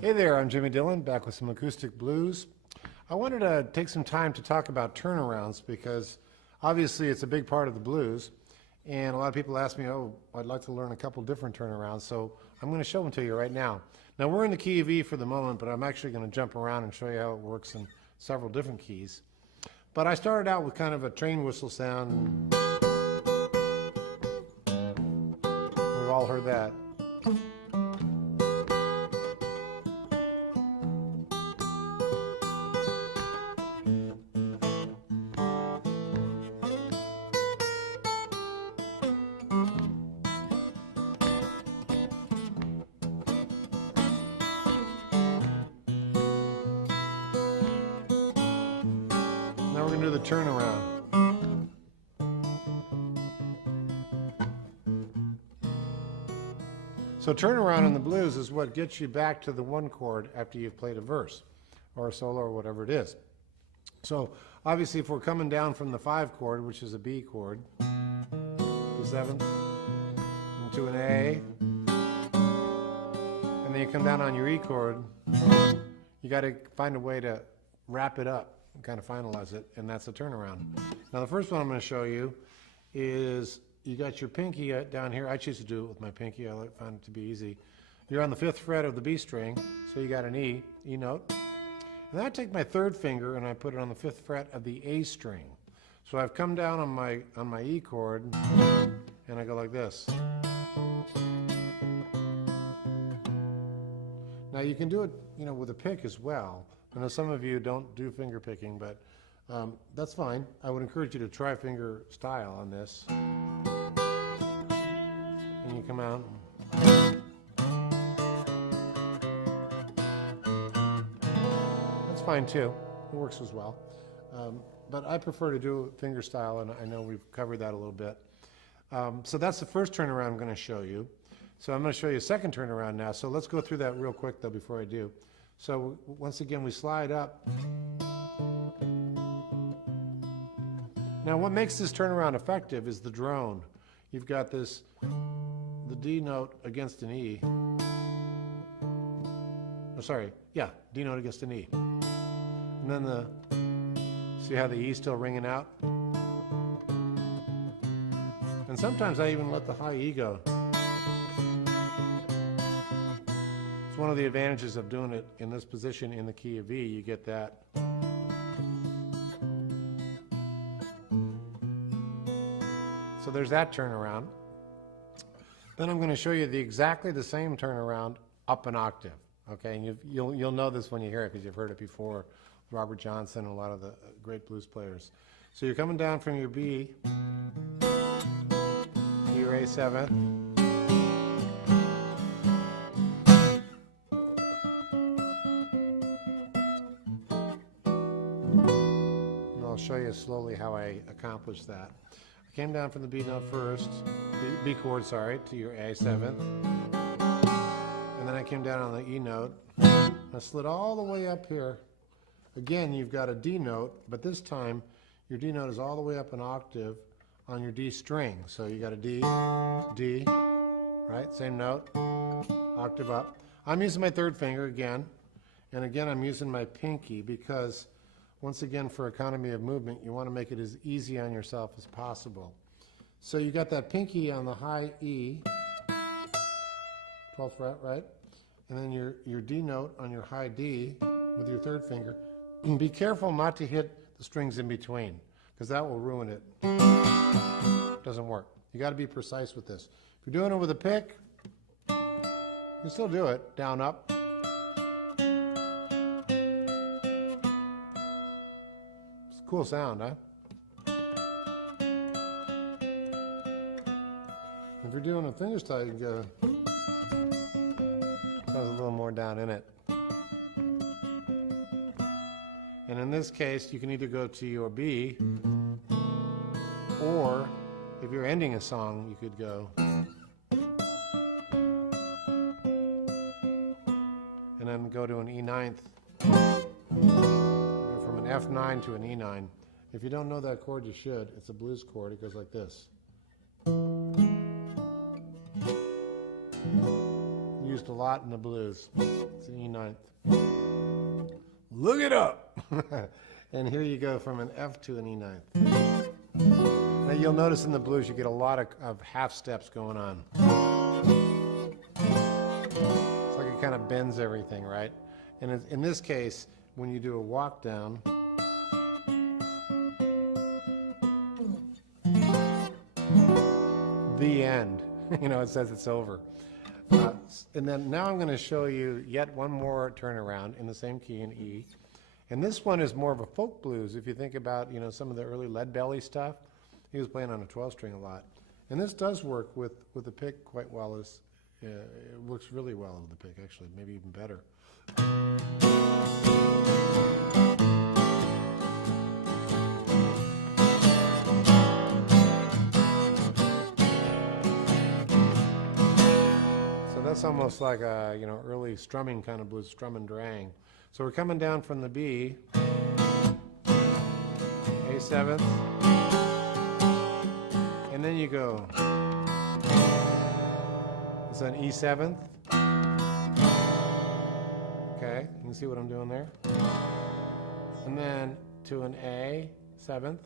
Hey there, I'm Jimmy Dillon, back with some acoustic blues. I wanted to take some time to talk about turnarounds because obviously it's a big part of the blues, and a lot of people ask me, oh, I'd like to learn a couple different turnarounds, so I'm going to show them to you right now. Now we're in the key of E for the moment, but I'm actually going to jump around and show you how it works in several different keys. But I started out with kind of a train whistle sound. We've all heard that. Now we're going to do the turnaround. So turnaround in the blues is what gets you back to the one chord after you've played a verse or a solo or whatever it is. So obviously if we're coming down from the 5 chord, which is a B chord, B7, into an A, and then you come down on your E chord, you got to find a way to wrap it up and kind of finalize it, and that's a turnaround. Now the first one I'm going to show you is you got your pinky down here. I choose to do it with my pinky. I find it to be easy. You're on the 5th fret of the B string, so you got an E note. And then I take my 3rd finger and I put it on the 5th fret of the A string. So I've come down on my E chord and I go like this. Now you can do it, with a pick as well. I know some of you don't do finger picking, but that's fine. I would encourage you to try finger style on this. And you come out. That's fine too. It works as well. But I prefer to do finger style, and I know we've covered that a little bit. So that's the first turnaround I'm going to show you. So I'm going to show you a second turnaround now. So let's go through that real quick though before I do. So once again, we slide up. Now what makes this turnaround effective is the drone. You've got the D note against an E. Oh, sorry, yeah, D note against an E. And then see how the E's still ringing out? And sometimes I even let the high E go. It's one of the advantages of doing it in this position in the key of E. You get that. So there's that turnaround. Then I'm going to show you exactly the same turnaround up an octave. Okay, and you'll know this when you hear it because you've heard it before. Robert Johnson and a lot of the great blues players. So you're coming down from your B to your A7. And I'll show you slowly how I accomplish that. I came down from the B note first, B chord, sorry, to your A7. And then I came down on the E note. I slid all the way up here. Again, you've got a D note, but this time your D note is all the way up an octave on your D string. So you got a D, D, right? Same note, octave up. I'm using my 3rd finger again, and again I'm using my pinky because once again, for economy of movement, you want to make it as easy on yourself as possible. So you got that pinky on the high E, 12th fret, right? And then your D note on your high D with your 3rd finger. And be careful not to hit the strings in between, because that will ruin it. Doesn't work. You got to be precise with this. If you're doing it with a pick, you can still do it, down, up. It's a cool sound, huh? If you're doing a fingerstyle, you can go. Sounds a little more down in it. And in this case, you can either go to your B, or if you're ending a song, you could go. And then go to an E9th. Go from an F9 to an E9. If you don't know that chord, you should. It's a blues chord. It goes like this. used a lot in the blues. It's an E9. Look it up! And here you go from an F to an E9. Now you'll notice in the blues you get a lot of half steps going on. It's like it kind of bends everything, right? And in this case, when you do a walk down, the end. You know, it says it's over. And then now I'm going to show you yet one more turnaround in the same key in E. And this one is more of a folk blues. If you think about, you know, some of the early Lead Belly stuff, he was playing on a 12-string a lot. And this does work with the pick quite well. It works really well with the pick, actually, maybe even better. That's almost like a, you know, early strumming kind of blues, strum and drang. So we're coming down from the B, A7th, and then you go. It's an E7th. Okay, you can see what I'm doing there. And then to an A7th.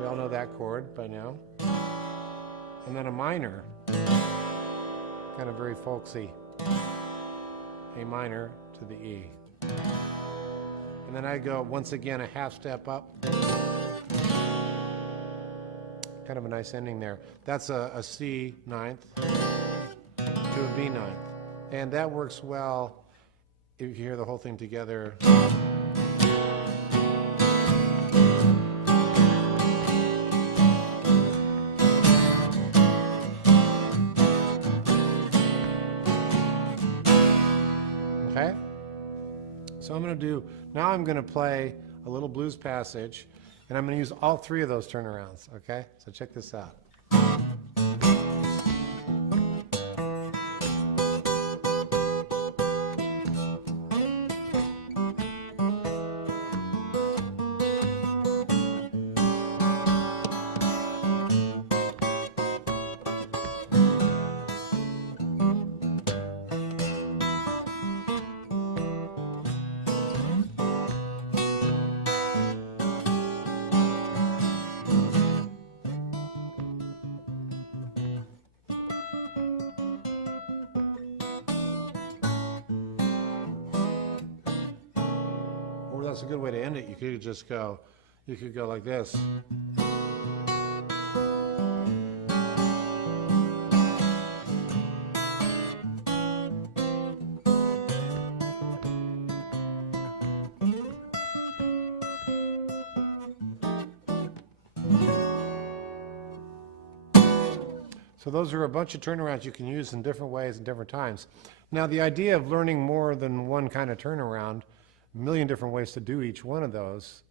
We all know that chord by now. And then a minor. Kind of very folksy. A minor to the E. And then I go once again a half step up. Kind of a nice ending there. That's a C ninth to a B ninth. And that works well if you hear the whole thing together. Okay? So I'm going to do, now I'm going to play a little blues passage, and I'm going to use all three of those turnarounds, okay? So check this out. That's a good way to end it. You could just go, you could go like this. So those are a bunch of turnarounds you can use in different ways and different times. Now the idea of learning more than one kind of turnaround, a million different ways to do each one of those,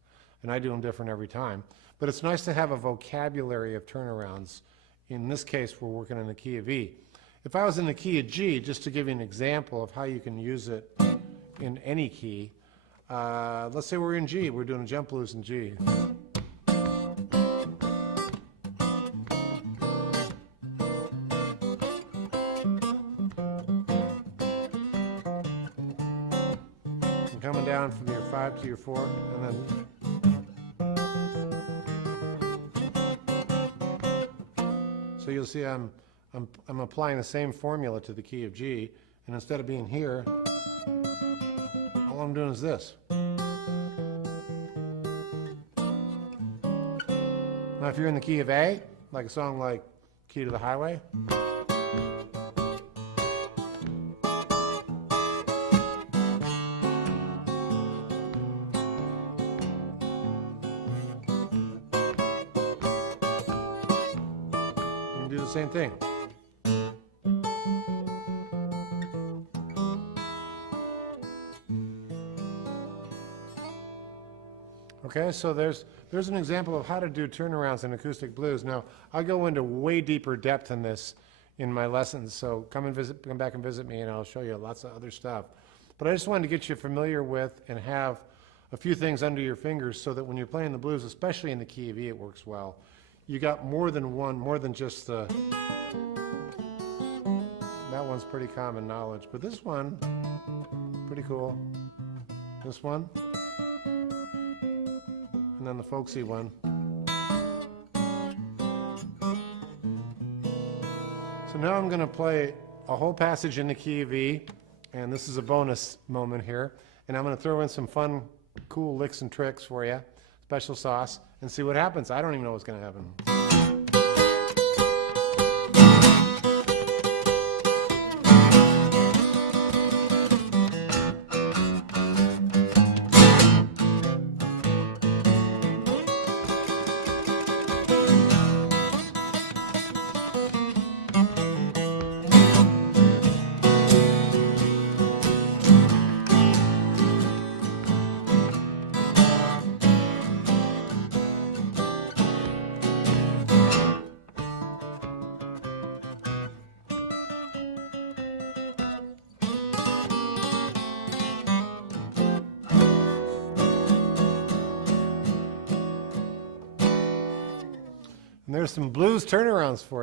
and I do them different every time. But it's nice to have a vocabulary of turnarounds. In this case, we're working in the key of E. If I was in the key of G, just to give you an example of how you can use it in any key, let's say we're in G, we're doing a jump blues in G. Coming down from your 5 to your 4, and then so you'll see I'm applying the same formula to the key of G, and instead of being here, all I'm doing is this. Now if you're in the key of A, like a song like Key to the Highway, do the same thing. Okay, so there's an example of how to do turnarounds in acoustic blues. Now, I'll go into way deeper depth in this in my lessons, so come back and visit me, and I'll show you lots of other stuff. But I just wanted to get you familiar with and have a few things under your fingers so that when you're playing the blues, especially in the key of E, it works well. You got more than one, more than just the That one's pretty common knowledge, but this one, pretty cool. This one, and then the folksy one. So now I'm going to play a whole passage in the key of E, and this is a bonus moment here, and I'm going to throw in some fun, cool licks and tricks for you, special sauce, and see what happens. I don't even know what's going to happen. And there's some blues turnarounds for you.